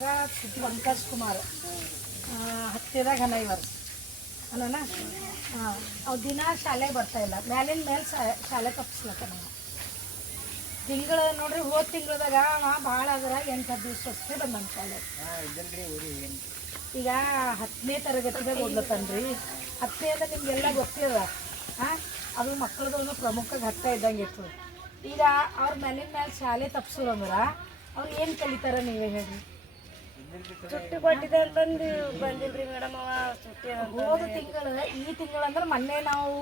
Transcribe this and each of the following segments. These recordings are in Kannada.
पंकज कुमार ಹತ್ತಿದಾಗ ಹನ ವರ್ಷ ಅಲ್ಲನ ಅವು ದಿನ ಶಾಲೆಗೆ ಬರ್ತಾ ಇಲ್ಲ ಮ್ಯಾಲಿನ ಮೇಲೆ ಶಾಲೆ ತಪ್ಪಿಸ್ಲತ್ತ ನಾವು ತಿಂಗಳು ನೋಡ್ರಿ ಹೋದ ತಿಂಗಳದಾಗ ಭಾಳ ಅದರ 8-10 ದಿವಸ ಅಷ್ಟೇ ಬಂದ ಶಾಲೆ ಈಗ 10ನೇ ತರಗತಿದಾಗ ಓದ್ಲತ್ತನ್ರಿ 10ನೇ ಅಂದ್ರೆ ನಿಮಗೆಲ್ಲ ಗೊತ್ತಿಲ್ಲ ಅದು ಮಕ್ಕಳದೊಂದು ಪ್ರಮುಖ ಘಟ್ಟ ಇದ್ದಂಗೆ ಇತ್ತು ಈಗ ಅವ್ರ ಮೇಲಿನ ಮೇಲೆ ಶಾಲೆ ತಪ್ಪಿಸೋದು ಅಂದ್ರೆ ಅವ್ರು ಏನು ಕಲಿತಾರ ನೀವೇ ಹೇಳ್ರಿ ಚುಟ್ಟಿ ಕೊಟ್ಟಿದೆ ಅಂತಂದು ಬಂದಿಲ್ರಿ ಮೇಡಮ್ ಅವ ಚುಟ್ಟಿ ಹೋದ ತಿಂಗಳು ಈ ತಿಂಗಳು ಅಂದ್ರೆ ಮೊನ್ನೆ ನಾವು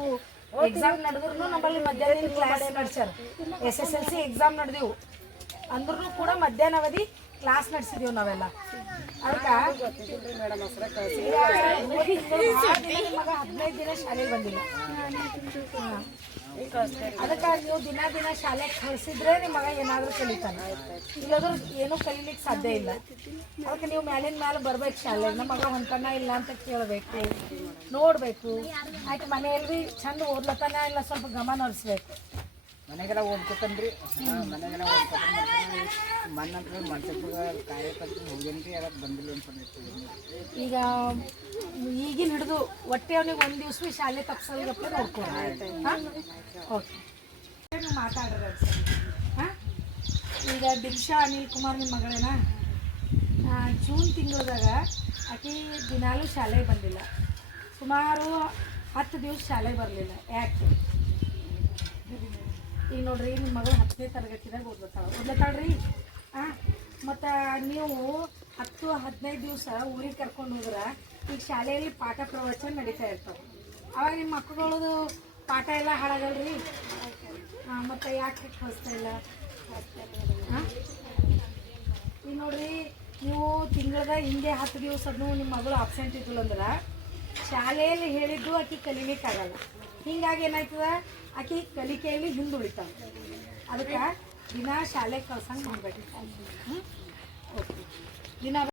ಎಕ್ಸಾಮ್ ನಡೆದ್ರು ನಮ್ಮಲ್ಲಿ ಮಧ್ಯಾಹ್ನ ಕ್ಲಾಸ್ ನಡೆಸ್ಯಾರ SSLC ಎಕ್ಸಾಮ್ ನಡೆದಿವು ಅಂದ್ರೂ ಕೂಡ ಮಧ್ಯಾಹ್ನ ಅವಧಿ ಕ್ಲಾಸ್ ನಡೆಸಿದೀವಿ ನಾವೆಲ್ಲ ಅದಕ್ಕೆ ಮೇಡಮ್ ಮಗ 15 ದಿನ ಶಾಲೆಗೆ ಬಂದಿಲ್ಲ ಅದಕ್ಕೆ ನೀವು ದಿನ ಶಾಲೆಗೆ ಕಳಿಸಿದ್ರೆ ನಿಮ್ಮ ಮಗ ಏನಾದರೂ ಕಲಿತಾನೆ ಇಲ್ಲದ್ರೂ ಏನೂ ಕಲೀಲಿಕ್ಕೆ ಸಾಧ್ಯ ಇಲ್ಲ ಅದಕ್ಕೆ ನೀವು ಮ್ಯಾಲಿನ ಮೇಲೆ ಬರ್ಬೇಕು ಶಾಲೆಗೆ ನಮ್ಮ ಮಗ ಹೊಂಟನ ಇಲ್ಲ ಅಂತ ಕೇಳಬೇಕು ನೋಡಬೇಕು ಆಯ್ತು ಮನೆಯಲ್ಲಿ ಚಂದ ಓದ್ಲತ್ತಾನ ಇಲ್ಲ ಸ್ವಲ್ಪ ಗಮನ ಹರಿಸ್ಬೇಕು ಮನೆಗೆಲ್ಲ ಓದ್ಕೊತಾನ್ರಿ ಮನೆಗೆಲ್ಲ ಓದ್ಕೊತಾನೆ ಮಣ್ಣಂತ ಮನ್ಸಕ್ಕೆ ಕಾರ್ಯಕರ್ತರು ಹೋಗೇನ್ರಿ ಅದಕ್ಕೆ ಬಂದಿಲ್ಲ ಅಂತ ಈಗ ಈಗಿನ ಹಿಡಿದು ಒಟ್ಟೆ ಅವನಿಗೆ ಒಂದು ದಿವಸ ಶಾಲೆ ತಪ್ಸಲ್ಗಪ್ಪ ನೋಡ್ಕೊಂಡು ಓಕೆ ನೀವು ಮಾತಾಡ್ರಿ ಹಾಂ ಈಗ ದಿಕ್ಷಾ ಅನಿಲ್ ಕುಮಾರ್ ನಿಮ್ಮ ಮಗಳೇನಾ ಜೂನ್ ತಿಂಗಳದಾಗ ಆಕೆ ದಿನಾಲೂ ಶಾಲೆಗೆ ಬಂದಿಲ್ಲ ಸುಮಾರು 10 ದಿವಸ ಶಾಲೆಗೆ ಬರಲಿಲ್ಲ ಯಾಕೆ ಈಗ ನೋಡ್ರಿ ನಿಮ್ಮ ಮಗಳು 10ನೇ ತರಗತಿದಾಗ ಓದ್ಲತ್ತಾಳ್ರಿ ಮತ್ತು ನೀವು 10-15 ದಿವಸ ಊರಿಗೆ ಕರ್ಕೊಂಡು ಹೋದ್ರೆ ಈಗ ಶಾಲೆಯಲ್ಲಿ ಪಾಠ ಪ್ರವಚನ ನಡೀತಾ ಇರ್ತಾವೆ ಅವಾಗ ನಿಮ್ಮ ಮಕ್ಕಳದು ಪಾಠ ಎಲ್ಲ ಹಾಳಾಗಲ್ರಿ ಮತ್ತು ಯಾಕೆ ಕಳಿಸ್ತಾ ಇಲ್ಲ ಈಗ ನೋಡ್ರಿ ನೀವು ತಿಂಗಳದ ಹಿಂದೆ 10 ದಿವಸನೂ ನಿಮ್ಮ ಮಗಳು ಅಬ್ಸೆಂಟ್ ಇದ್ದಿಲ್ಲ ಅಂದ್ರೆ ಶಾಲೆಯಲ್ಲಿ ಹೇಳಿದ್ದು ಆಕೆ ಕಲೀಲಿಕ್ಕಾಗಲ್ಲ ಹೀಗಾಗಿ ಏನಾಯ್ತದ ಆಕೆ ಕಲಿಕೆಯಲ್ಲಿ ಹಿಂದುಳಿತಾವೆ ಅದಕ್ಕೆ ದಿನ ಶಾಲೆಗೆ ಕಳ್ಸಂಗೆ ಮಾಡಬೇಕು ಓಕೆ ದಿನ